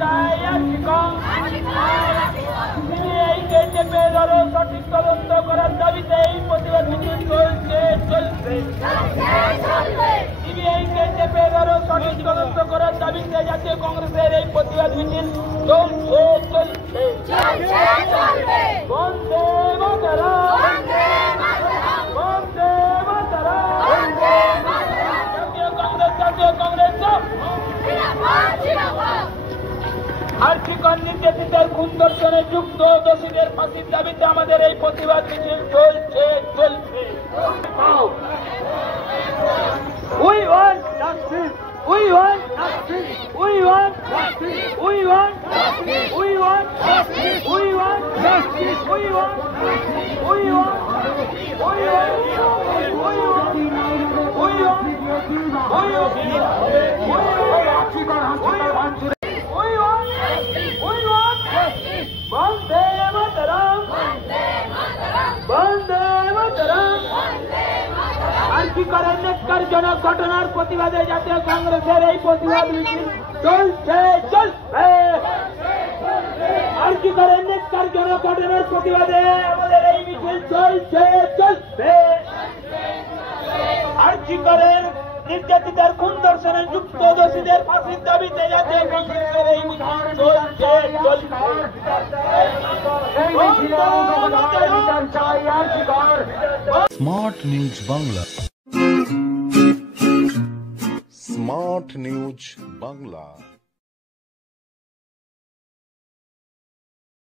চাই সিবিআইকে চেপে ধরো, সঠিক তদন্ত করার দাবিতে এই প্রতিবাদ মিছিল চলছে সিবিআইকে চেপে ধরো, সঠিক তদন্ত করার দাবিতে জাতীয় কংগ্রেসের এই প্রতিবাদ মিছিল চলছে বন্দে মাতরম, বন্দে মাতরম, জাতীয় কংগ্রেস আর্থিকর নির্যাতিতার খুন ধর্ষণে যুক্ত দোষীদের ফাঁসির দাবিতে আমাদের এই প্রতিবাদ মিছিল চলছে We want justice. We want justice. We want justice. We want justice. We want justice. We want justice. We want justice. We want Vande Mataram, Vande Mataram. আর্থিকরের ন্যাক্কারজনক ঘটনার প্রতিবাদে জাতীয় কংগ্রেসের এই প্রতিবাদ মিছিল চলছে আর্থিকরের ন্যাক্কারজনক ঘটনার প্রতিবাদে আমাদের এই মিছিল চলছে আর্থিকরের নির্যাতিতার খুন ধর্ষণে যুক্ত দোষীদের ফাঁসির দাবিতে জাতীয় কংগ্রেসের এই মিছিল চলছে smart news Bangla, smart news Bangla.